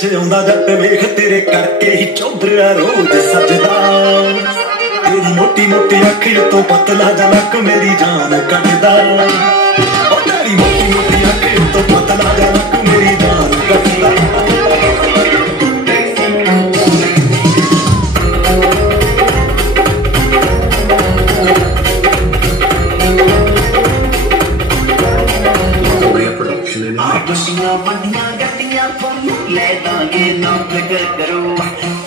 ਵਿੱਚ ਆਉਂਦਾ ਜੱਟ ਵੇਖ ਤੇਰੇ ਕਰਕੇ ਹੀ ਚੌਧਰਾ ਰੋਜ਼ ਸਜਦਾ। ਤੇਰੀ ਮੋਟੀ ਮੋਟੀ ਅੱਖ ਤੋਂ ਪਤਲਾ ਜਿਹਾ ਨੱਕ ਮੇਰੀ ਜਾਨ ਕੱਢਦਾ। ਉਹ ਤੇਰੀ ਮੋਟੀ ਮੋਟੀ ਅੱਖ ਤੋਂ ਪਤਲਾ ਜਿਹਾ ਨੱਕ ਮੇਰੀ ਜਾਨ ਕੱਢਦਾ। ਗੱਡੀਆਂ ਵੱਡੀਆਂ ਗੱਡੀਆਂ ਤੁਹਾਨੂੰ ਲੈ ਦਾਂਗੇ ਨਾ ਫਿਕਰ ਕਰੋ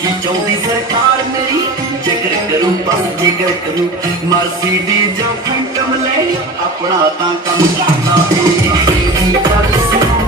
ਕੀ ਚਾਹੁੰਦੀ ਸਰਕਾਰ ਮੇਰੀ ਜ਼ਿਕਰ ਕਰੂ ਬਸ ਜ਼ਿਕਰ ਕਰੂ ਮਰਸੀਡੀਜ਼ ਜਾਂ ਫੈਂਟਮ ਲੈ ਆਪਣਾ ਤਾਂ ਕੰਮ ਕਰਨਾ ਏ ਗੱਲ ਸੁਣੋ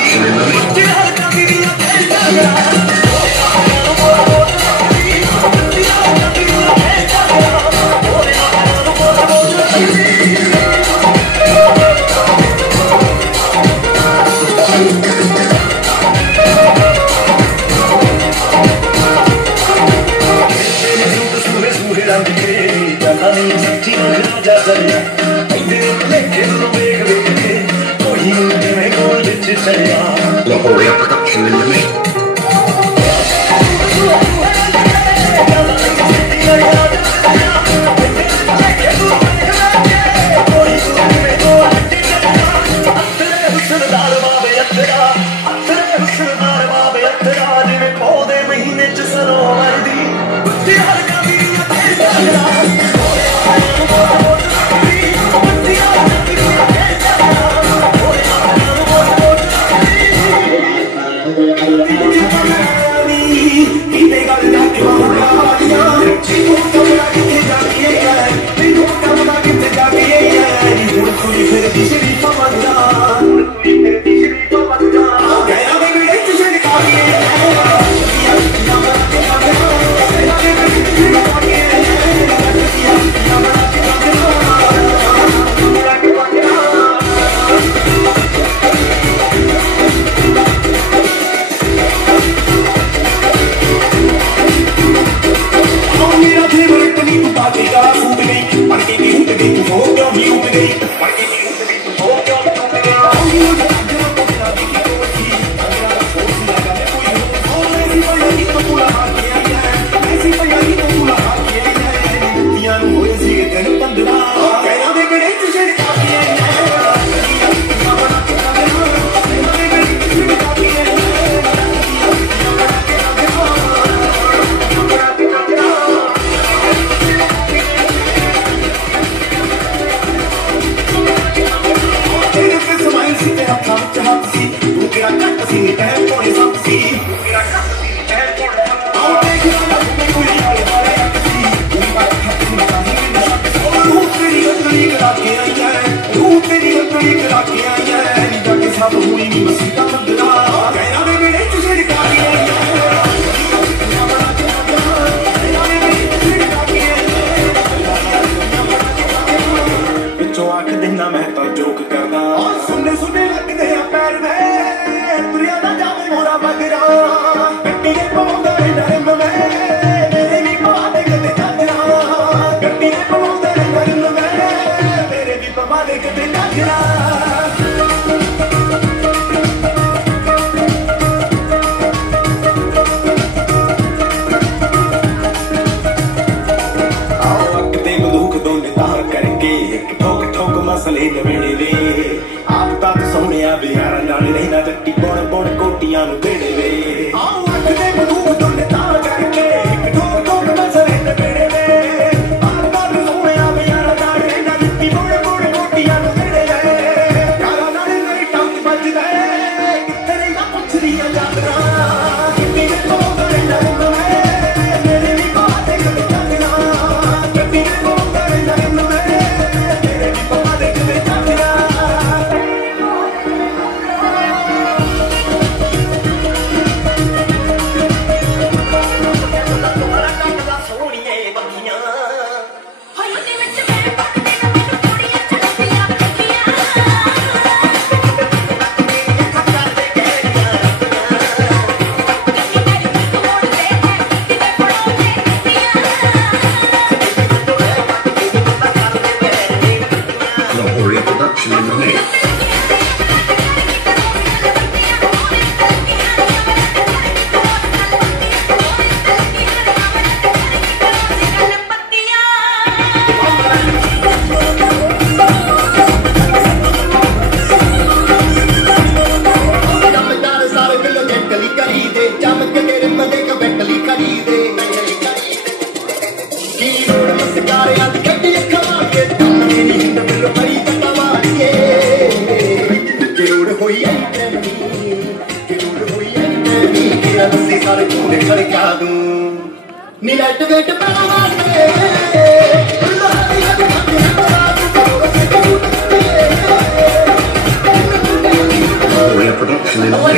production in the mix. Lahoria production in the mix. Production. production in the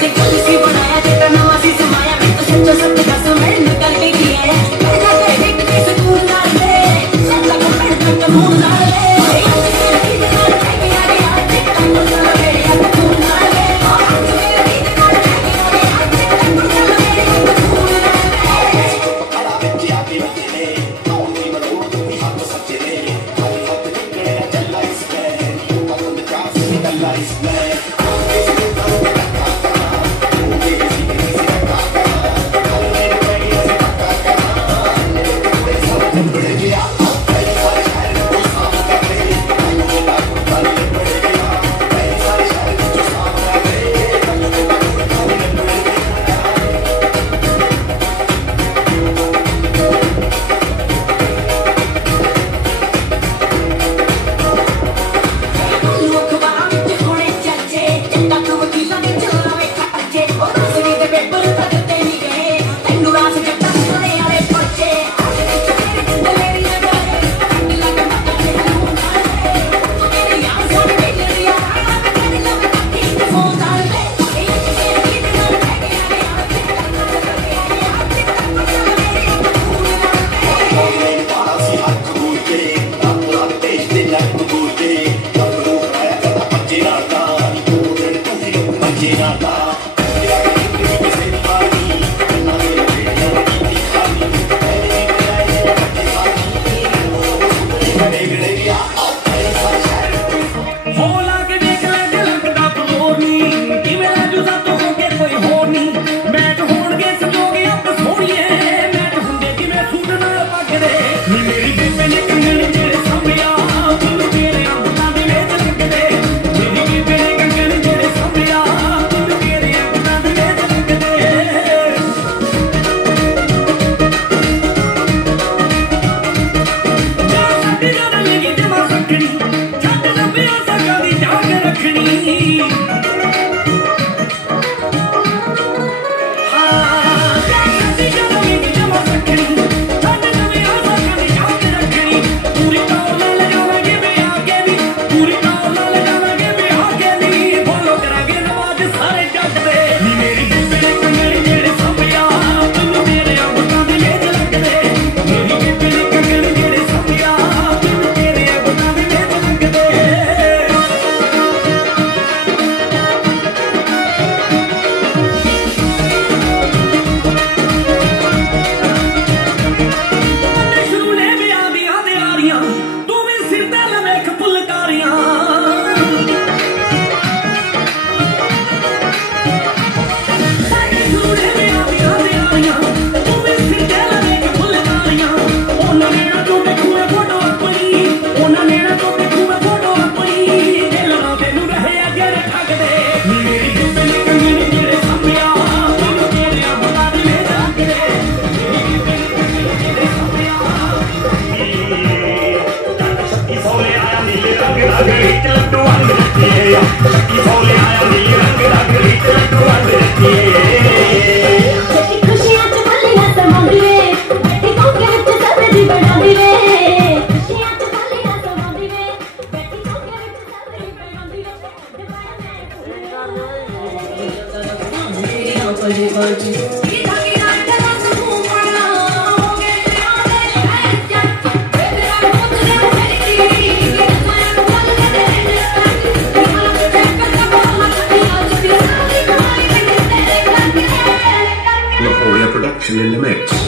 production in the mix.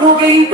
हो गई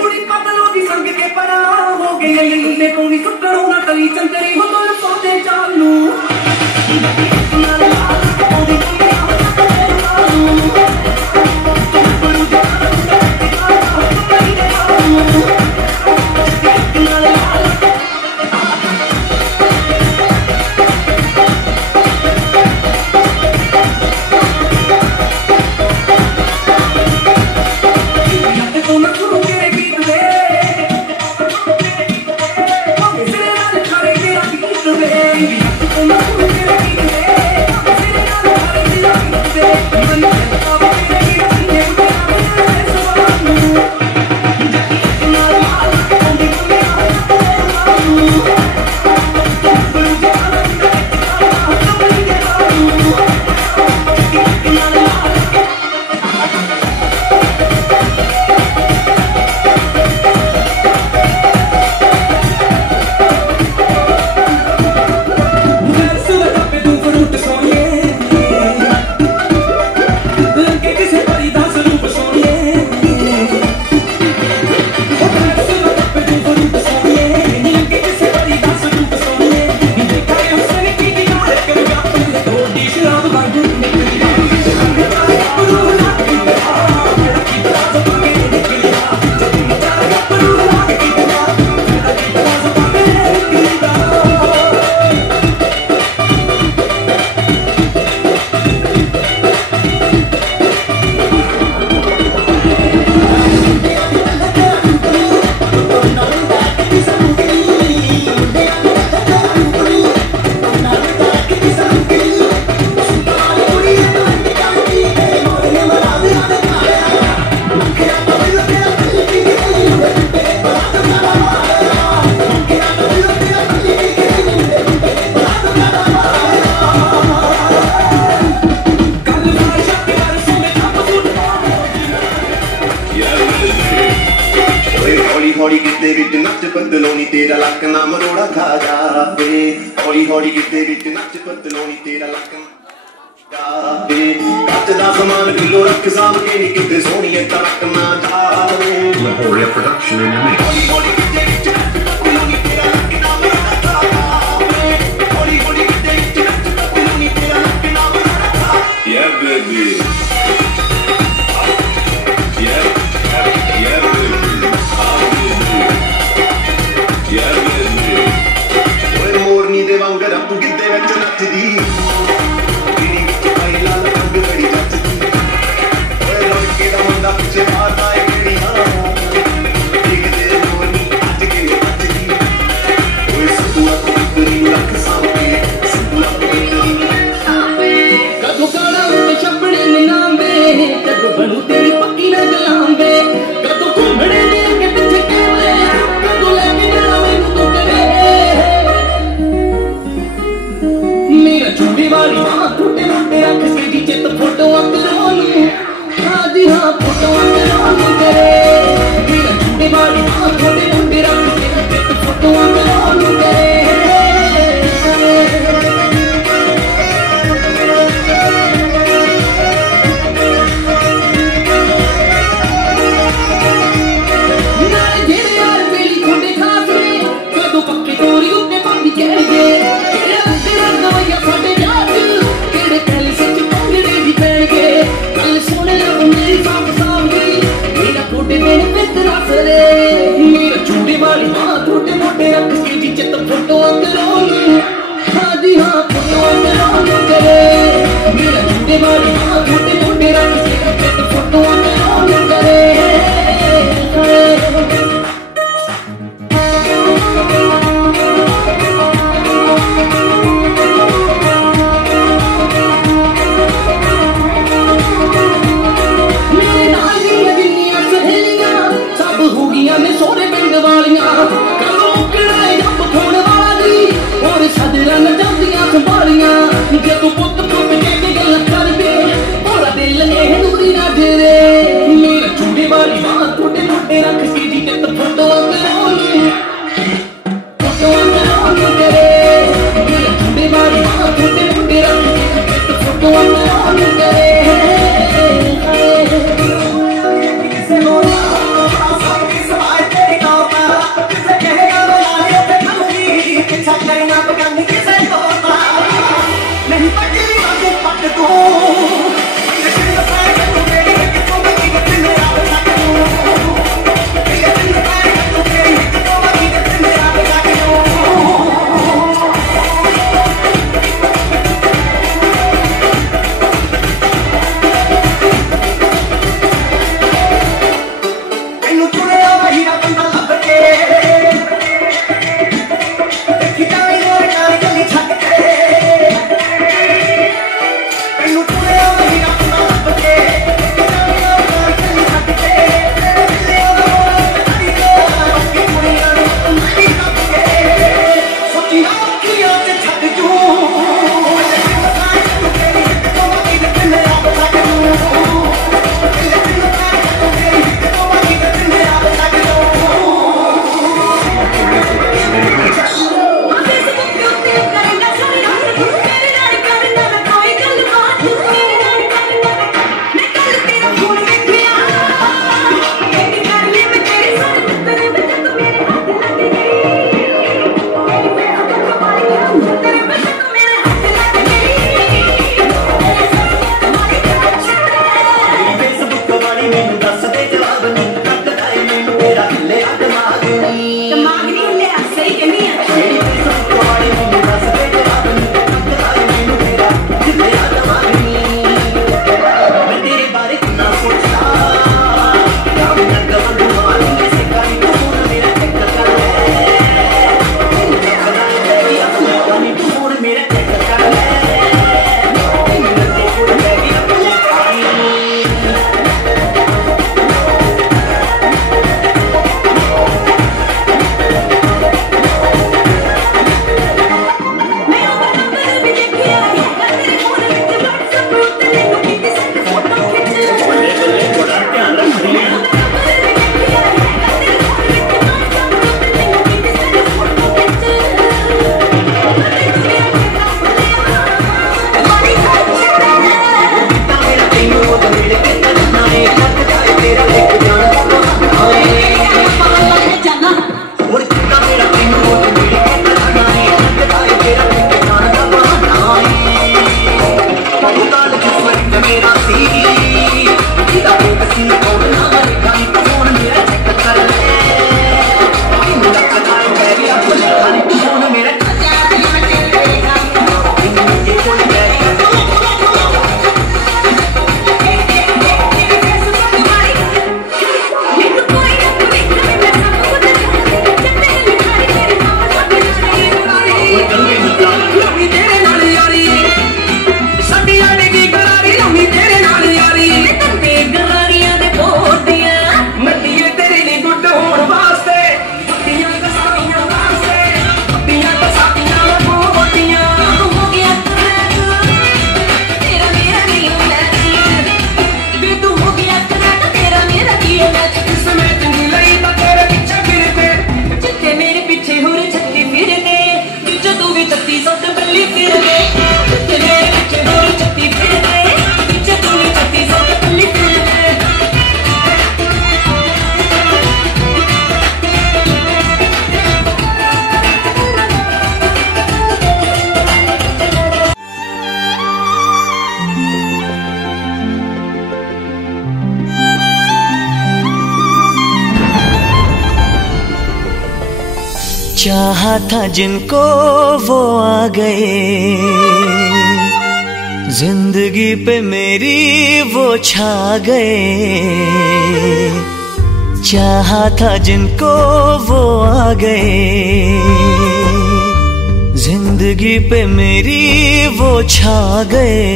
तेरा लक ना मरोड़ा खा जावे हौली हौली गिद्दे विच नच पतलोनी तेरा लक दा समान किलो रख साम के नी किते सोहणी तड़क ना जावे Lahoria production in the mix. हौली हौली गिद्दे विच नच पतलोनी तेरा लक ना मरोड़ा खा जावे हौली हौली गिद्दे विच नच पतलोनी तेरा लक ना मरोड़ा खा yeah baby yeah baby yeah baby ओए मोरनी दे वांगर तू गिद्दे विच नचदी पिछे मारना है केड़ियां एक दे मोरनी अज के नचदी ओए सतुआ तेरी रख सामने सतुआ तेरी रख सामने कदों काड़ा उते छपड़े नांबे कदों बनू तेरी पक्की ना गलांबे कदों घूमड़े दे के पिछे केले कदों लेके जाना मैनू तू करे मेरा चूड़ी वाली मां टूटे मोटे रख के जी चित फोटो अकरोनी हाँ जी हाँ फोटो अकरोनी करे मेरा चूड़ी वाली मां टूटे मोटे रख के चित फोटो अकरोनी करे मेरा चूड़ी वाली मां छोटे मोटे रख के जी चित फोटो अकरोनी हाँ जी हाँ फोटो अकरोनी करे मेरा चूड़ी वाली मां छोटे मोटे रख के चित फोटो अकरोनी करे सोरे पिंड वालियां कलों किराए जब खोण वाला दी और सदरा न जांदियां संभालियां जे तू पुत पुत के गल कर दे चाहा था जिनको वो आ गए, जिंदगी पे मेरी वो छा गए। चाहा था जिनको वो आ गए, जिंदगी पे मेरी वो छा गए।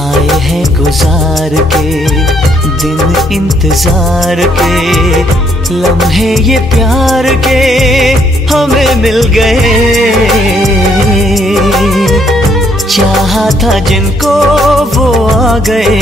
आए हैं गुजार के दिन इंतजार के, लम्हे ये प्यार के हमें मिल गए। चाहा था जिनको वो आ गए।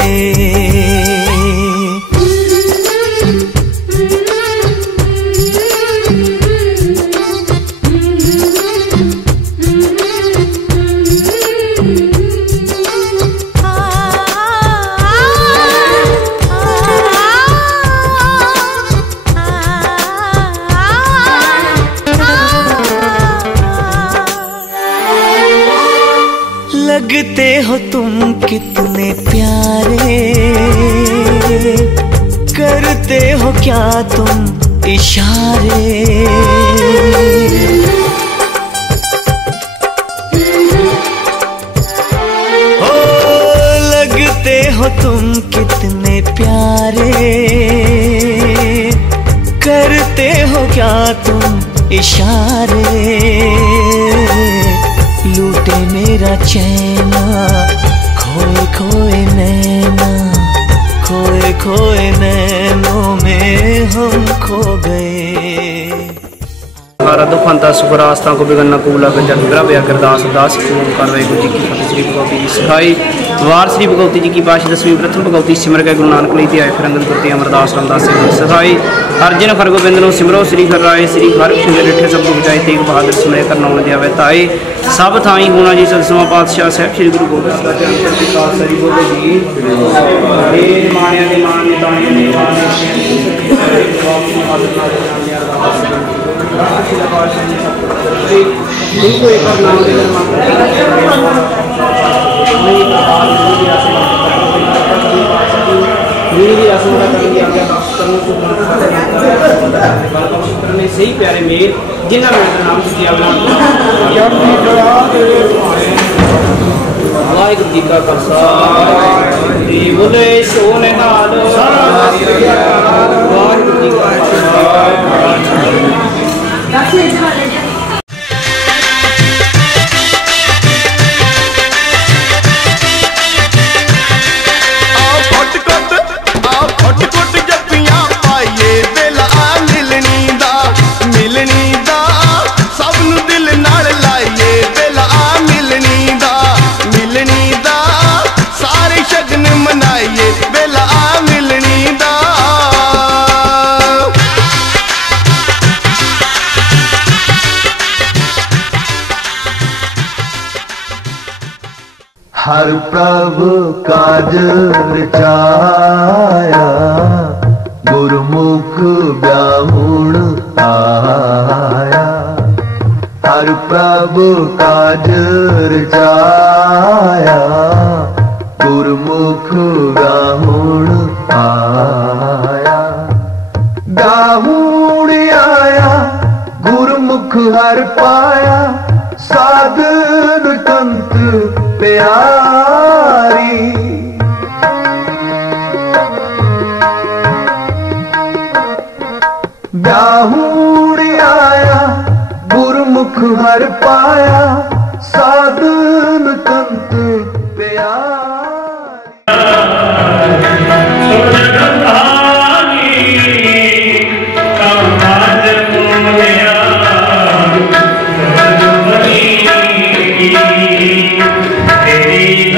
लगते हो तुम कितने प्यारे, करते हो क्या तुम इशारे। हो लगते हो तुम कितने प्यारे, करते हो क्या तुम इशारे। लूटे मेरा चैना, खोए खोए नैना, खोए खोए नैनों में हम खो गए। हमारा दुखंता सुपरास्ता को बिगड़ना कबूला कर जग ग्रह अरदास उदास कार्रवाई गुरु जी की फतेह। श्री भगवती जी सिखाई वार श्री भगवती जी की पाश 10वीं प्रथम भगवती सिमर के गुरु नानक ली आए फिर अंगन कुर्ती अमरदास रामदास सिखाई। अर्जन हर गोबिंद नो सिमरो श्री हर राय श्री हर कृष्ण रिठे सब बुझाई तेग बहादुर सिमरे कर नौन दिया ताए सब थाई गुणा जी सदसमा पातशाह साहब श्री गुरु गोबिंद सही प्यारे मेल जिन्होंने नाम किया वाहिगुरू जी का खालसा बोले सोने नाल वाहिगुरू जी का हर प्रभु काज रचाया, गुरमुख ब्याहुण आया। हर प्रभु काज रचाया, गुरमुख ब्याहुण आया। ब्याहुण आया गुरमुख हर पाया, साधन कंत प्यारी। ब्याहुण आया गुरमुख हर पाया, साधन कंत प्यारी। तेरी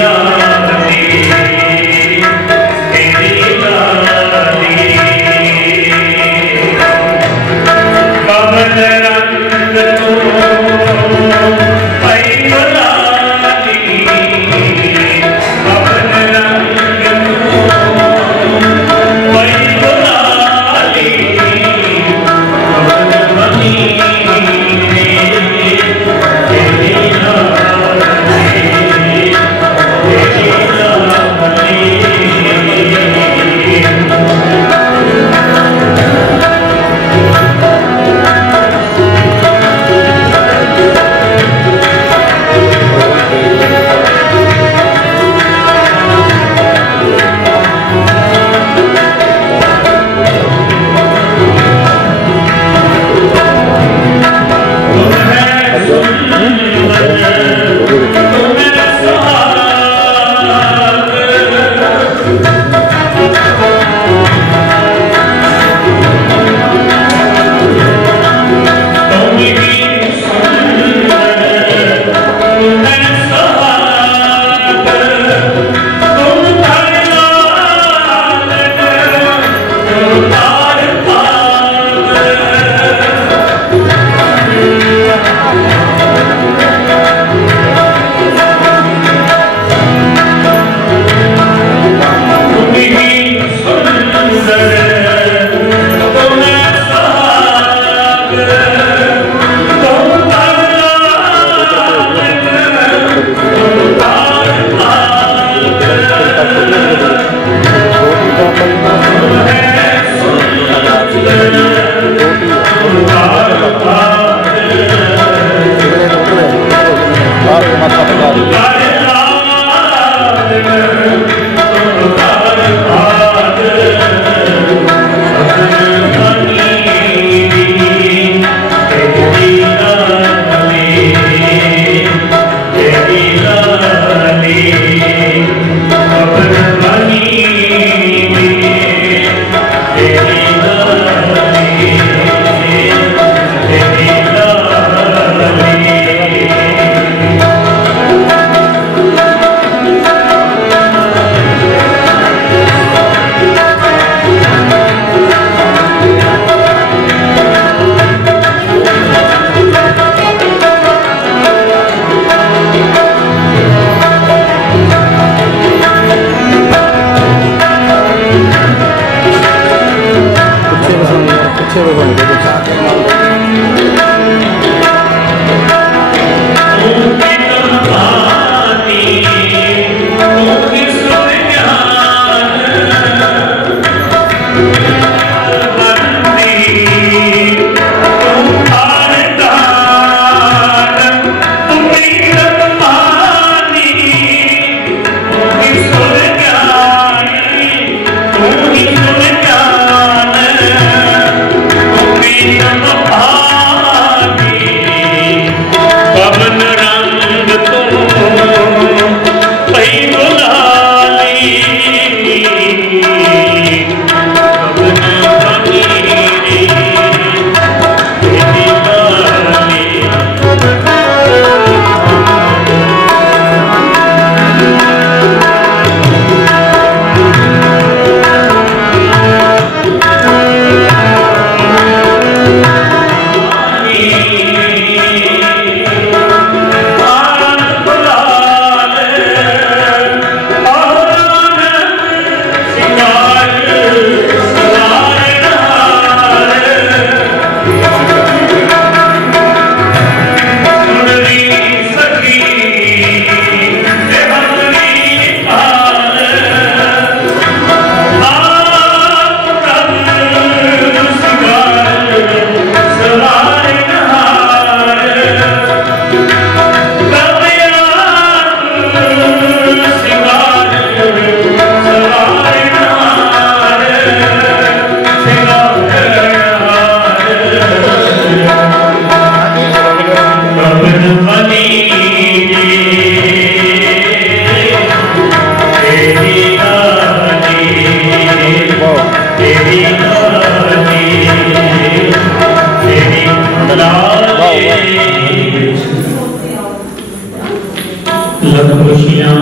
खुशियाँ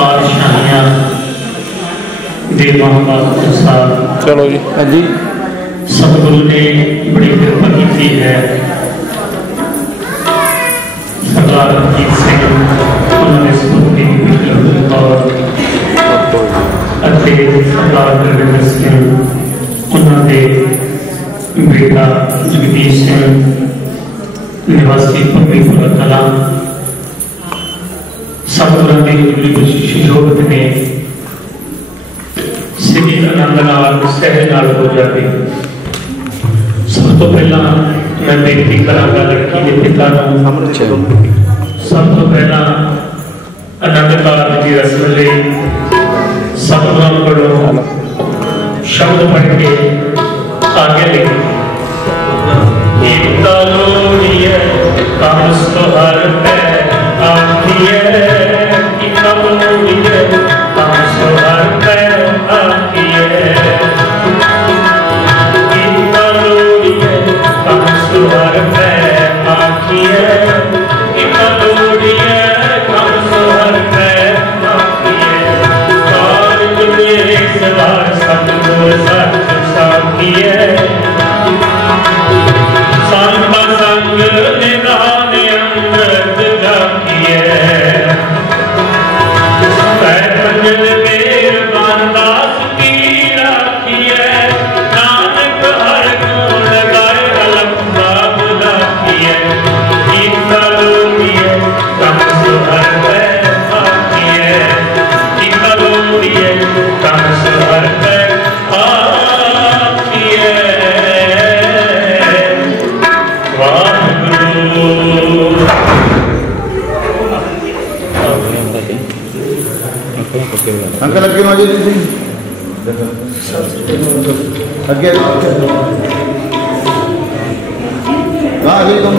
और शानियाँ देवां का प्रसाद। चलो जी। हाँ जी। सतगुरु ने बड़ी कृपा की है। सरदार अजीत सिंह उन्होंने स्मृति और सरदार गुरविंदर सिंह उन्होंने बेटा जगदीश सिंह निवासी पब्बीपुरा कलां सतगुरां दी शोभत ने सिद्धि आनंद नाल सहज नाल हो जाए। सब तो पहला मैं बेनती करांगा लड़की के पिता नूं सब तो पहला आनंद कारज की रस्म लई सतगुरां कोलों शब्द पढ़ के आगे लिखी। लोड़िए कम सुहर पे आखिए लोड़िए कम सुहर पे आखिए लोड़िए कम सुहर पे आखिए लोड़िए कम सुहर पे आखिए कारज मेरे सवार सतगुर सच साखिए संग निधान अमृत जाकिए पंजल मेर बानदास की राखिए नानक हर गुण गाए अलंबा बुलाकिए गीता लोड़िए कम सुहर पे आखिए गीता लोड़िए कम सुहर पे आखिए। अंकल अगे मौजूद थी अगे हाँ अभी तुम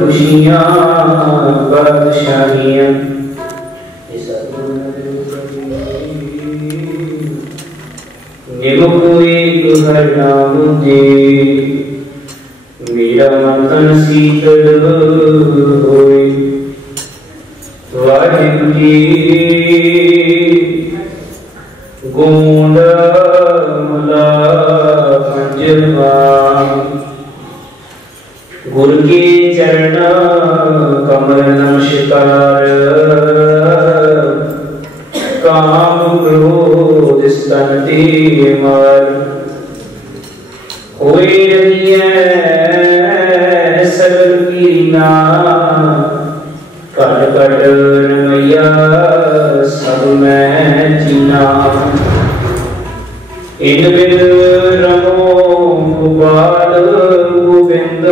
खुशियाँ बादशाहियाँ निमुख एक हर नाम दे मेरा तन शीतल होए वाहिगुरू जी गोंड मला पंजवा गुरु के चरण कमल नमस्कार काम क्रोध स्तनते मार होए रहिए सरल कीना कट कट रमैया सब मैं जीना इन बिन रमो गोपाल गोविंद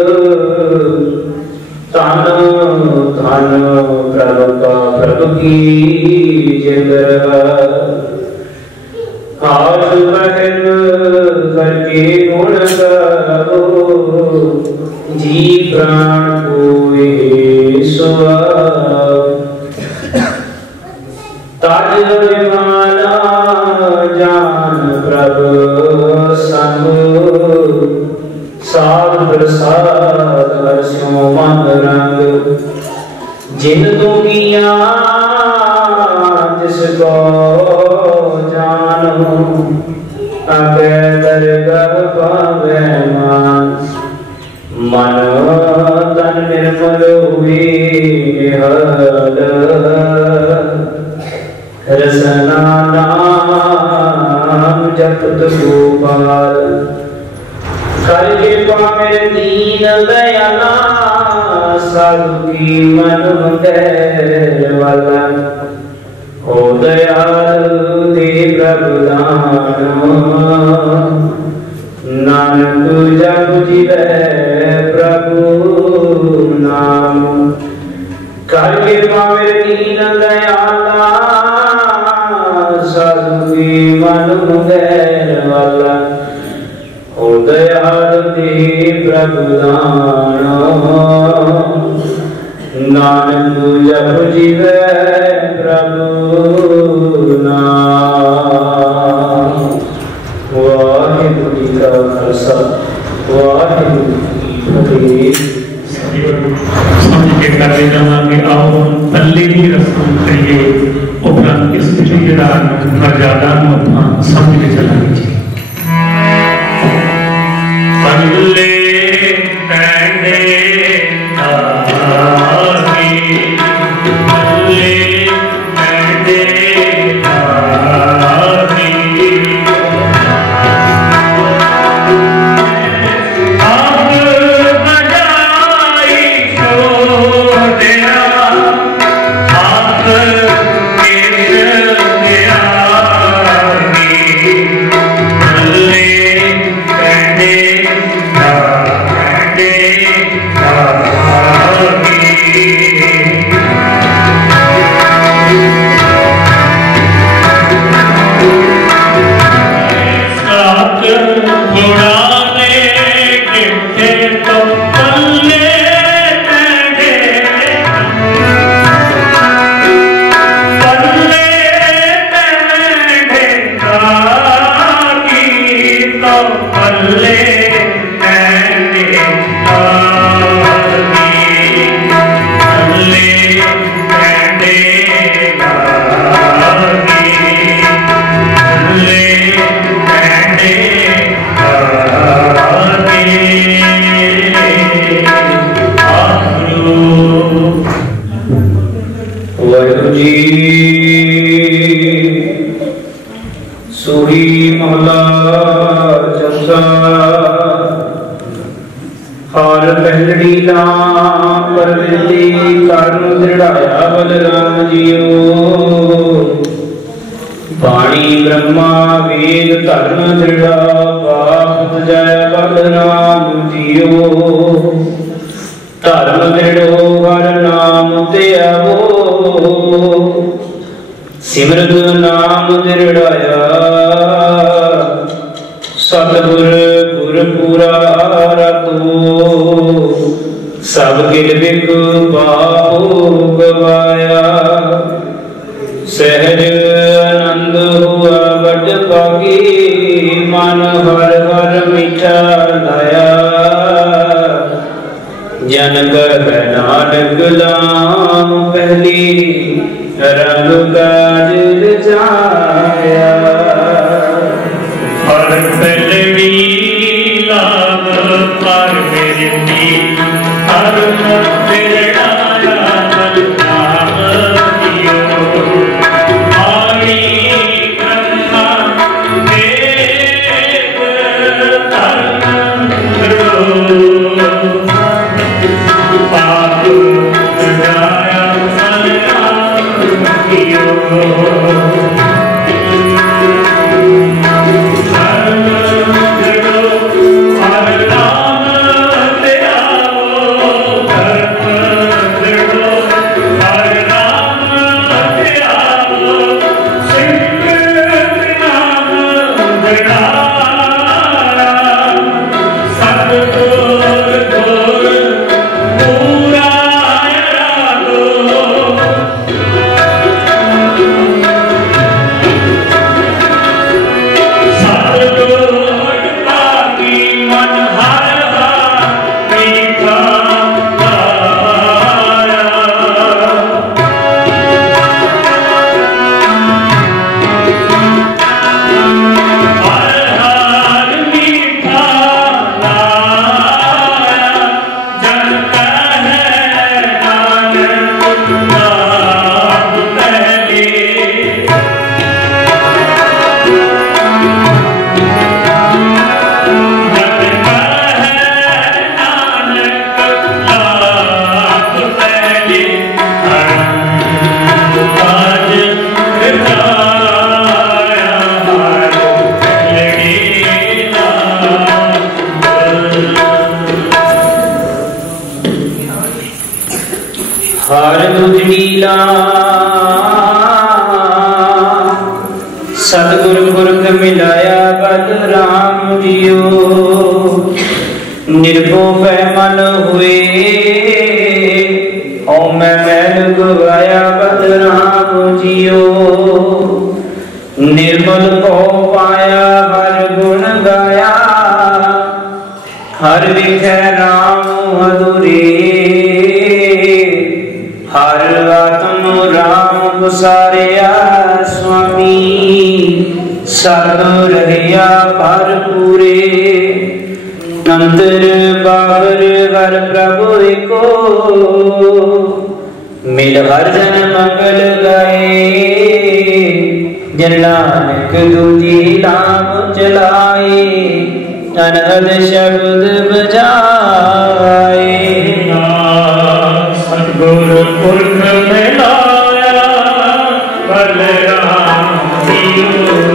तन धन प्रभु का प्रभु की जगर हाथ महल करके गुण गाओ जी प्राण कोई सुहाओ ताज विमाना जान प्रभु संग साध प्रसाद हर्षों मन रंग जिन दुनिया जिसको जानो अगे दरगाह पावे मान मन तन निर्मल हुए निहाल रसना नाम जपत गोपाल करके पावे दीन दयाला साधु की मन मंदिर वाला हो दयाल दे प्रभु दान नानक जप जीवै प्रभु नाम करके पावे दीन दयाला साधु की मन मुगैर वाला हो दयाल दे प्रभु दाना नानक जप जीवै प्रभु नाम। वाहिगुरू जी का खालसा वाहिगुरू जी की फतेह। समझ के करते जावांगे। आओ पल्ले की रस्म करिए उपरांत इस जरा मर्यादा समझ के चलानी चाहिए। पल्ले पैंडे आगे पल्ले पैंडे आगे अब बजाई सो दिया आप केस दिया पल्ले पैंडे आगे साथ बुढ़ाने किथे तो पल्ले पैंडे पल्ले पैंडे की तो पल्ले पैंडे पल्ले पैंडे वाहिगुरू जी सूरी महला चौथा हार पहलड़ी नाम पर विनती कारण दृढ़ाया बलराम जियो पाणी ब्रह्मा वेद धर्म दृढ़ा पाप जय बलराम जियो धर्म दृढ़ो हर नाम ते आवो सिमरत नाम दृढ़ाया सतगुर गुरपुरा रतो सब किल बिक पापो गवाया सहज आनंद हुआ बड़ पागी मन हर हर मीठा लाया जनक नानक नाम पहली रंग काज जाया और पलड़ी लाग पर मेरी हर तेराया बलराम जियो पाणी ब्रह्मा वेद धर्म पाप जाया बलराम जियो हर दुजलीला सतगुरु पुरख मिलाया बलराम जियो निर्भो मन हुए ओ मैं मैल गवाया बलराम जियो निर्मल को पाया हर गुण गाया हर विखे राम अधूरे हर आत्म राम गुसारिया स्वामी सद रहिया भरपूरे अंतर बाबर हर प्रभु को मिल हर जन मंगल गाए जन नानक दूजी नाम चलाए अनहद शब्द बजाए सतगुरु पुरख मिलाया बलराम जियो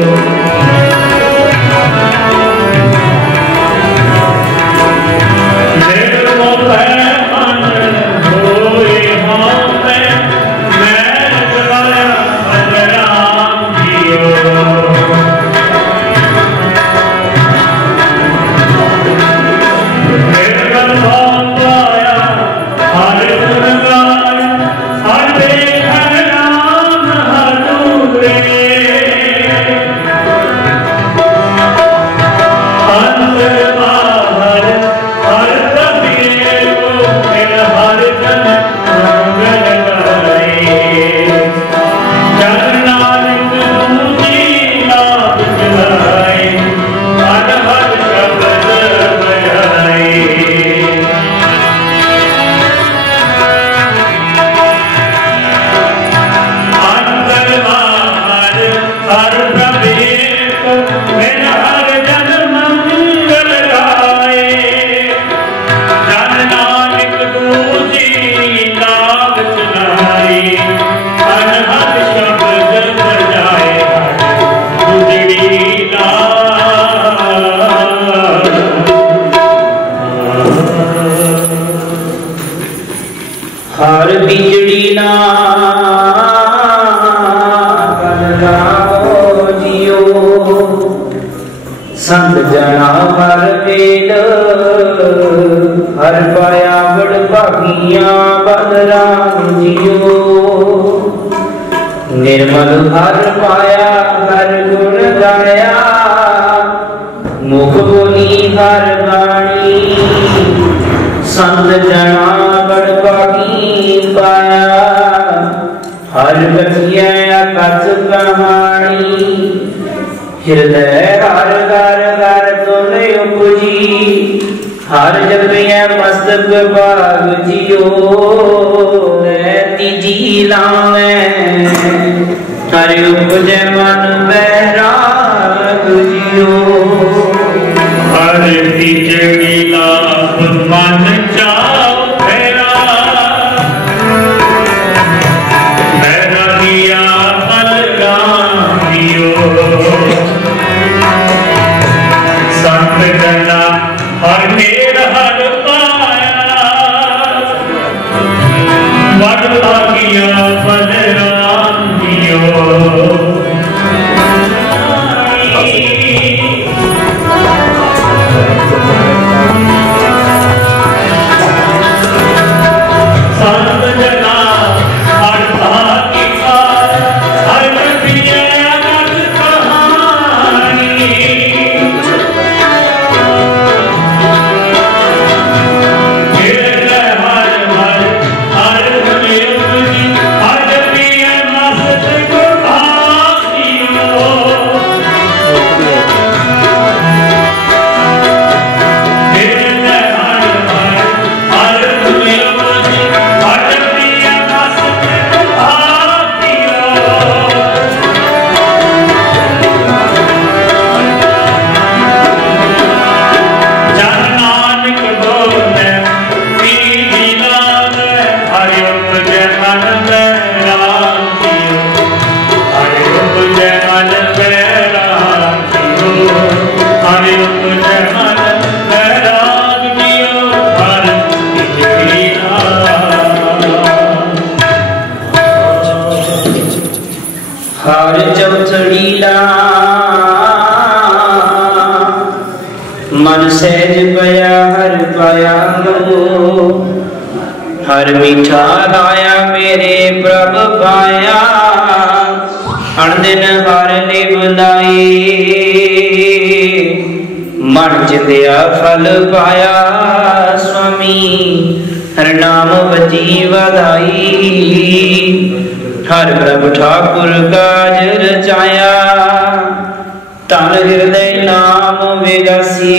हर बिजड़ी ना जियो संत जना हर वेद हर पाया बड़ भागिया बलराम जियो निर्मल हर पाया हर गुण गाया मुख बोली हर वाणी संत जना बड़ भागी पाया हर कथिया कथ कहानी हृदय हर घर घर तुम उपजी हर जगह मस्तक बाग जियो तीजी लावे हर उपजे मन बैराग जियो हर तीजड़ी लाभ मन चाओ फेरा मेरा दिया बलराम जियो संत जना हर मेर हर पाया बड़ भागिया बलराम जियो हर चौथड़ीला मन सहज पया हर पाया लो हर मीठा गाया मेरे प्रभ पाया अणदिन हर निवलाई मन चिंदिया फल पाया स्वामी हर नाम बजी वधाई हर प्रभु ठाकुर काज रचाया तन हृदय नाम विगासी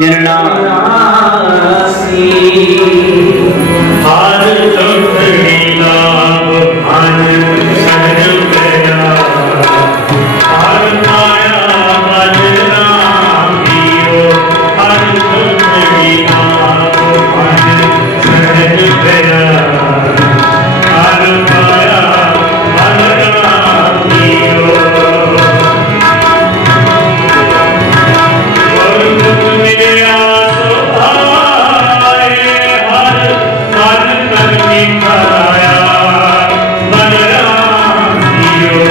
निर्नासी हर चौथड़ी नाम मन सहज पया हर पाया मन नाम दियो हर चौथड़ी नाम मन सहज पया हर पाया मन नाम दियो गुरमुख मिलिया सो भाए हर मन करनी कराया मन राम दियो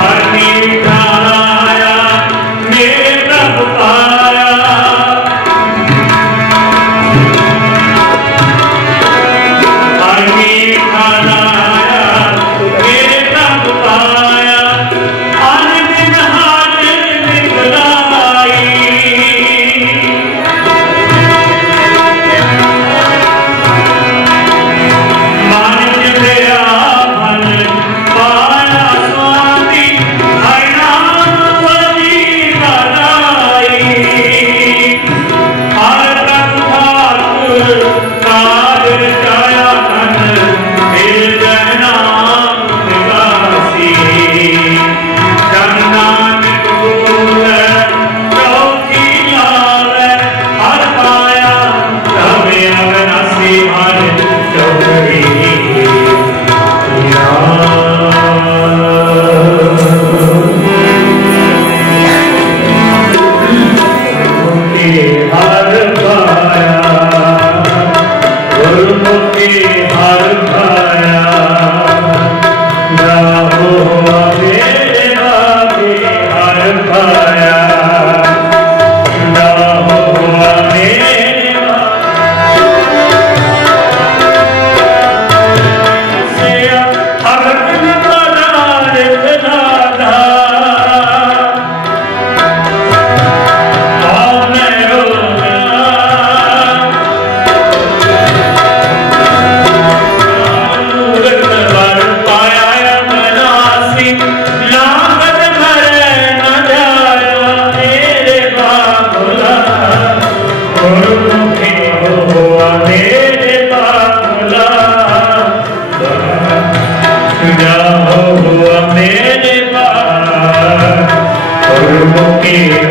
हर मीठा आया मेरे प्रभु पाया हर मीठा आया मेरे प्रभु पाया हर दिन हाजिर निकलाई मन चिंदिया मन पाया स्वामी हर नाम बजी वधाई हर प्रभु ठाकुर काज रचाया तन हृदय नाम विगासी जन नानक बोले चौथी लावे हर पाया तब अविनाशी हर चौथड़ी हर पाया गुरमुखी हर पाया राहो मेरे बाबी हर पाया राहो मेरे से हर दिन बदार दादा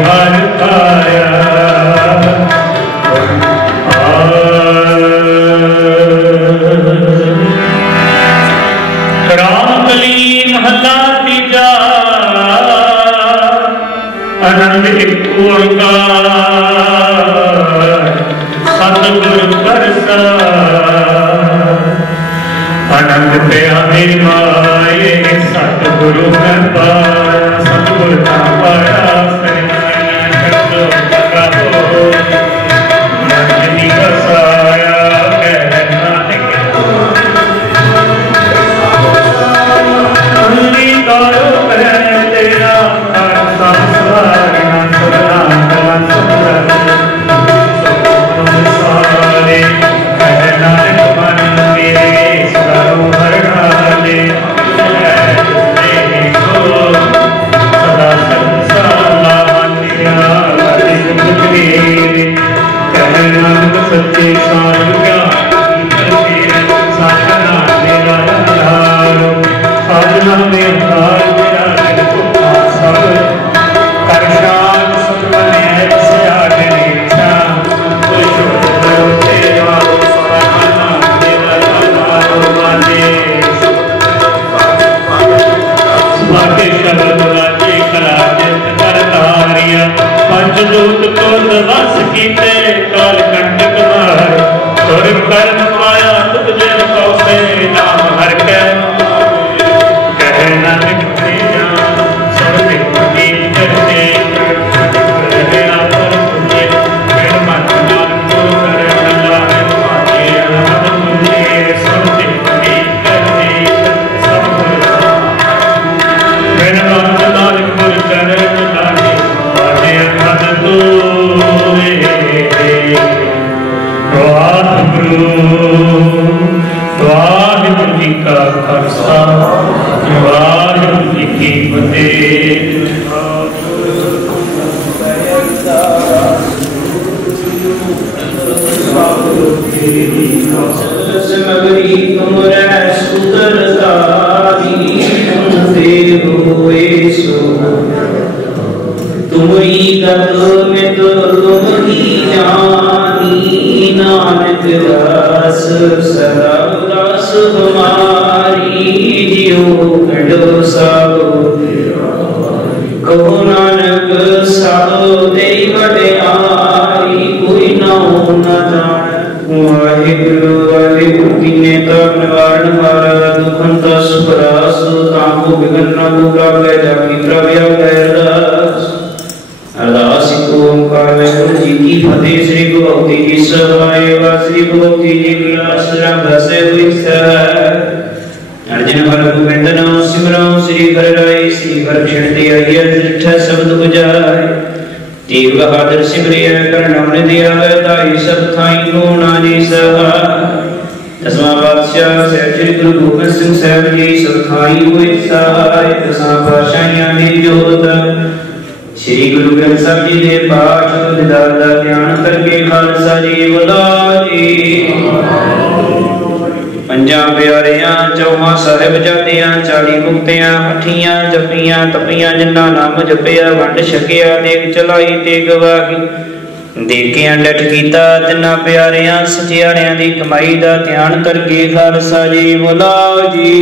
हर पाया रामकली महला तीजा आनंद एक ओंकार सतगुर परसा आनंद पया मेरी माए सतगुरु कृपा सतगुर का पाया बसाया कहना करो तेरा संसार सारे कहना मन मेरे करो हर डाले सदा संसार कहना सच्चे सार साधना में हार मेरा सब करशान सब बने से आगे इच्छा तेरा साधना मेरा वाले बाकी शब्द वाले कला जित करतारिया पंचदूत को दवस कीते काल कंटक मार और कर्म पाया तुझे कौशे समगरी तुमरे सुतरतारी तुमते होए सो तुमरी गत में तो तुम ही जानी नानक दास सदा उदास हमारी जियो खंडो सागो कहो नानक साधो तेरी वड्याई कोई नाम न जाने वाहिगुरु वाहिगुरु की नेता निवारण वाला दुखंता सुपरास तांको विघ्न पूरा कर जाकी द्रव्य कैलाश अरदास ओंकार वाहिगुरु जी की फतेह। श्री भगवती जी सहाय वा श्री भगवती जी की आश्रम बसे हुई सहाय अर्जन हर गोविंद नाम सिमरो श्री हरि राय श्री हरक्षण दिया जिठ शब्द बुझाए तीर बहादुर सिमरिया करनाम दिया ताई सब थाई गुणा जी सहा दसवां पातशाह साहिब श्री गुरु गोबिंद सिंह साहिब जी सब थाई हुए सहाय दसां पातशाहियां दी जोत श्री गुरु ग्रंथ साहिब जी दे पाठ दिदार दा ध्यान करके खालसा जी बोला जी पंजा प्यारियां चौहां साहिब जातियां 40 मुक्तियां अठियां जपियां तपियां जिन्ना नाम जपिया वंड छकिया देख चलाई ते गवाही देखियां डट कीता तिन्ना प्यारियां सचियारियां दी कमाई दा ध्यान करके खालसा जी बोला जी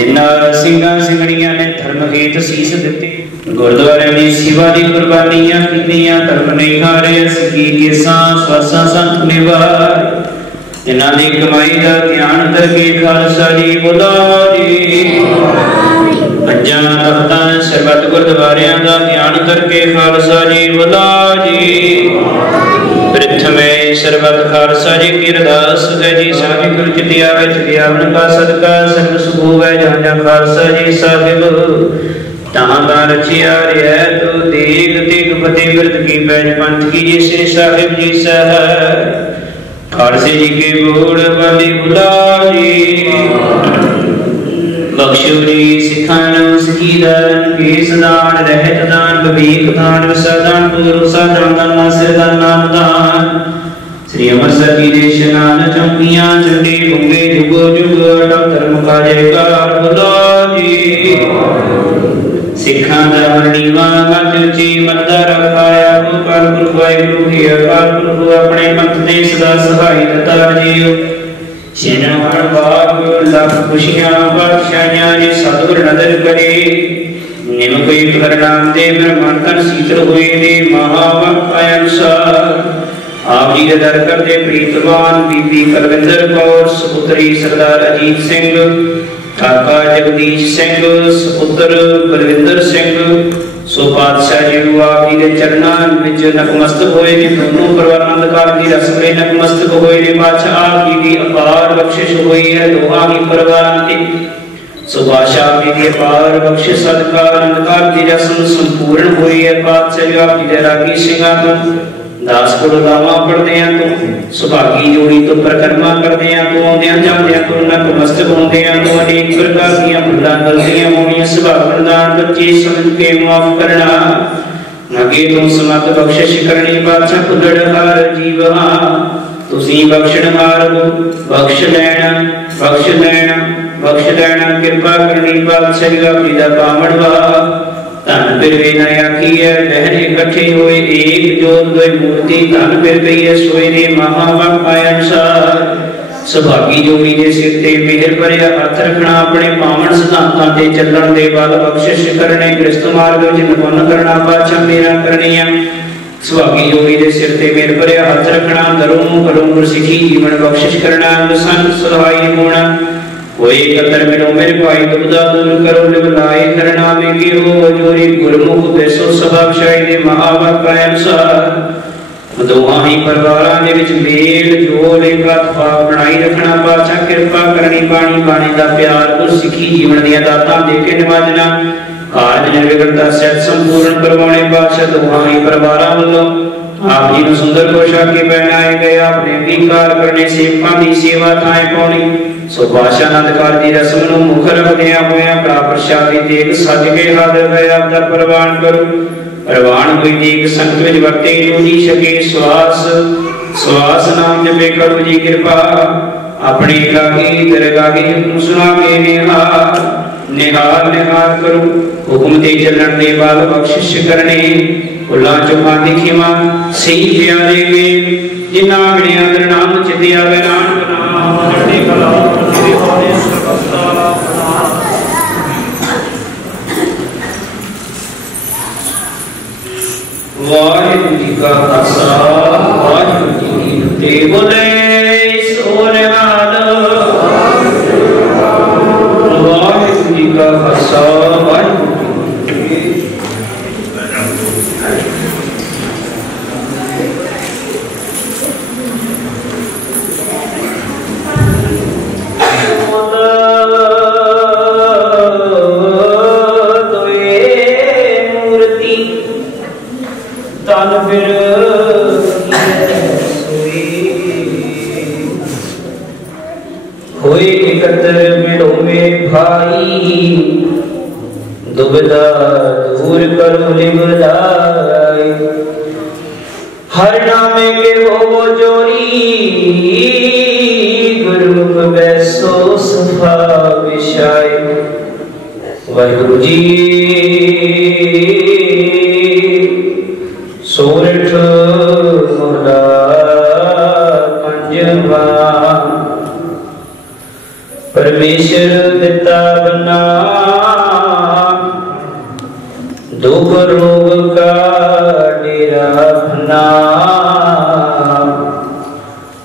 जिन्ना सिंघां सिंघड़ियां ने धर्म हेत सीस दित्ती गुरुद्वारे दी सेवा दी कुर्बानियां कीतियां धर्म नहीं हारे सकी केसां स्वासां संत निवार जिन्हां दी कमाई दा ध्यान करके खालसा जी बोला जी पंजां तख्तां सरबत गुरुद्वारियां दा ध्यान करके खालसा जी बोला जी प्रथमे सरबत खालसा जी की अरदास है जी साहिब गुरु चितिया विच लियावन का सदका सर्व सुख होवे जां खालसा जी साहिब तहां दा रचिया रिह तो देख तेग फतेह बिरद की बैज पंथ की जी श्री साहिब जी साहिब खालसे जी के बोल वाली बुला जी बख्शो जी सिखान सिखी दान केस दान रहत दान बबीक दान विसादान पुरुषा दान नासिर दान नाम दान श्री अमरसर जी दे शनान चौकियां चंडी बुंगे जुगो जुग धर्म का जयकार बुला जी सिखा धर्म नीवा मत ऊंची मत्ता रखाया गोपाल गुरु वाहिगुरु की अकाल पुरख अपने पंथ दे सदा सहाय दतार जीओ शेनवान बाग लख खुशियां बादशाहियां ने सतगुर नदर करे निम कोई करनाम दे ब्रह्मण तन शीतल हुए दे महावक अनुसार आप जी दर कर दे प्रीतवान बीबी कलविंदर कौर सुपुत्री सरदार अजीत सिंह काका जगदीश सिंह सुपुत्र बलविंदर सिंह सो पातशाह जी आप जी के चरणों विच नतमस्तक होए ने दोनों परवानंद काल की रस्म में नतमस्तक होए ने बादशाह आप जी की अपार बख्शिश हुई है दोहा की परवानंदी सो बादशाह जी की अपार बख्शिश सदका आनंद काल की रस्म संपूर्ण हुई है पातशाह जी आप जी के रागी सिंगा तो दास को लावा पढ़ते हैं तो सुभागी जोड़ी तो परिक्रमा करते हैं तो आंदे जांदे तो नतमस्तक होंदे हैं तो अनेक प्रकार दी भुलां गलतियां होणियां सुभाग प्रदान बच्चे समझ के माफ करना अगे तो समत बख्शिश करनी बादशाह खुदड़ हार जीवा तुसी बख्शण हार हो बख्श लेना कृपा करनी बादशाह जी दा पावण वा धन फिर ना आखी है बहन इकट्ठे हुए एक जोत दो मूर्ति धन फिर गई है सोए ने महावक अनुसार सुभागी जोड़ी के सिर ते मेहर भरिया हथ रखना अपने पावन सिद्धांतां ते चलण दे बल बख्शिश करने गृहस्थ मार्ग विच निपुण करना बादशाह मेरा करनिया सुभागी जोड़ी के सिर ते मेहर भरिया हथ रखना करूं गुरसिखी जीवन बख्शिश करना संत सहाय होना कोई कतर मिलो मेरे भाई दुबदा दूर करो लिबलाए करना में की हो जोरी गुरमुख बेसो सभाशाई दे महावक अनुसार दोहां ही परिवारां दे विच मेल जोड़ एकत भाव बनाई रखना बादशाह कृपा करनी बाणी दा प्यार गुर सिखी जीवन दी दातां दे के निवाजना कारज निर्विघ्नता सहित संपूर्ण करवाने बादशाह दोहां ही परिवारां वल्लों आप जी नु सुंदर पोशाक के पहनाए गए आपने अंगीकार करने सेवकां दी सेवा थाए पाउणी सो पाशानंदकार दी रस्म नूं मुख रखदिया होया भरा प्रशादी तेग सज के हाजिर है आपदा प्रवान करो। प्रवान हुई तेग संत विच वरते जोड़ी सके श्वास श्वास नाम जपे करो जी कृपा। अपनी गागी दरगाही हुक्म सुना के निहार निहार निहार करो। हुक्म दे चलन दे बाल बख्शिश करने भुला चुका दिखिमा सही प्यारे में जिन्ना गणिया दर नाम चितिया वे नानक नाम चढ़ती कला चढ़ती होने सर्वस्ता वाहिगुरू जी का खालसा वाहिगुरू जी की फतेह। बोले सोने वाला वाहिगुरू जी का खालसा वाहिगुरू जी की होए एकत्र मिलो में भाई दुविधा दूर करो लिबलाई। हर नामे के हो जोरी गुरुमुख बैसो सफा विषय। वाहिगुरु जी सोरठ मोला पंजवा परमेश्वर दिता बना दुख रोग का डेरा बना।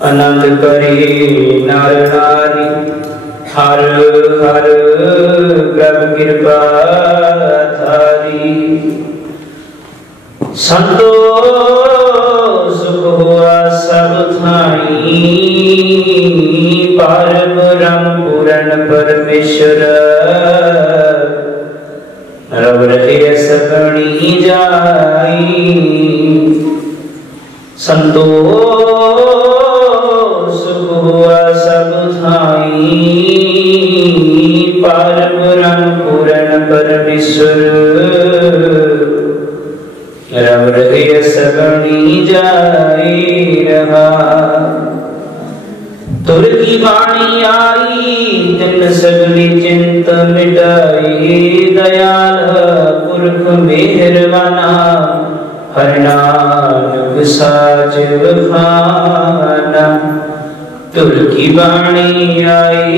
आनंद करे नर नारी हर हर प्रभ कृपा थारी। संतोष हुआ सब थाई पार ब्रह्म पूर्ण परमेश्वर। रब रहे सकणी जाई संतोष हुआ सब थाई पार ब्रह्म पूर्ण परमेश्वर। रब रहे सकणी जाई रहा। तुर की वाणी आई तिन सगली चिंत मिटाई। दयाल पुरख मेहरबाना हर नानक साच बखाना। तुर की वाणी आई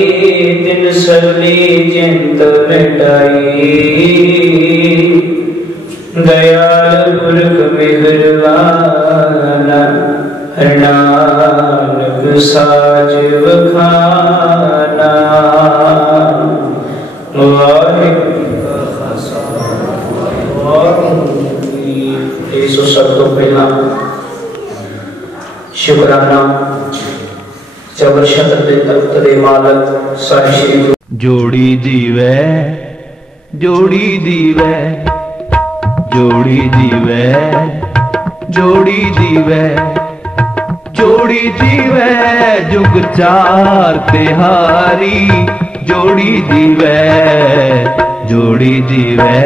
तिन सगली चिंत मिटाई। दयाल पुरख मेहरबाना हर नानक साच बखाना। वाहिगुरू का खालसा वाहिगुरू जी की। सो सब तो पहला शुकराना चवर शतर दे तख्त दे मालक सारे श्री जोड़ी जीवे जोड़ी जीवे जोड़ी जीवे जोड़ी जीवे जोड़ी जीवे जुग चार तिहारी। जोड़ी जीवे जोड़ी जीवे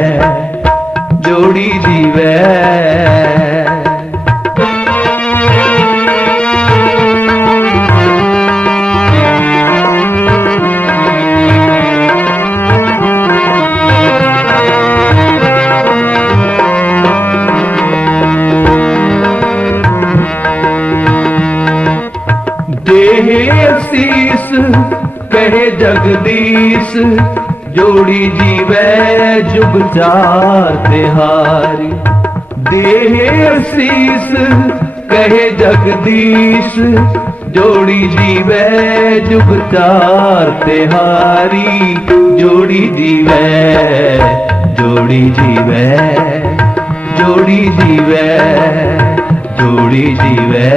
जोड़ी जीवे। शीस कहे जगदीश जोड़ी जीवे जुग चार तिहारी। देहे शीस कहे जगदीश जोड़ी जीवे जुग चार तिहारी। जोड़ी जीवे जोड़ी जीवे जोड़ी जीवे जोड़ी जीवे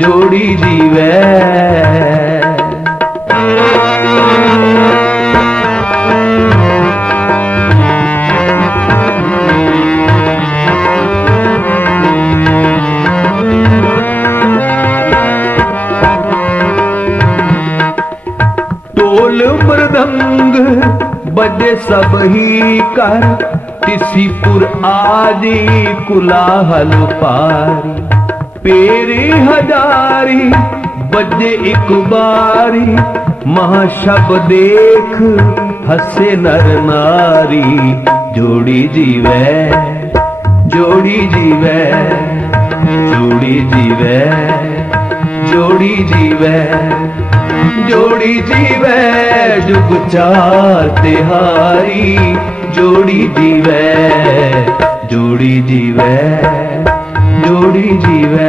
जोड़ी जीवे। साजे सब ही कर टिसीपुर आदि कुलाहल पारी पेरी हजारी बजे एक बारी महाशब देख हसे नर नारी जोड़ी जीवे जोड़ी जीवे जोड़ी जीवे जोड़ी जीवे जोड़ी जीवे जुग चार तिहारी जोड़ी जीवे जोड़ी जीवे जोड़ी जीवे।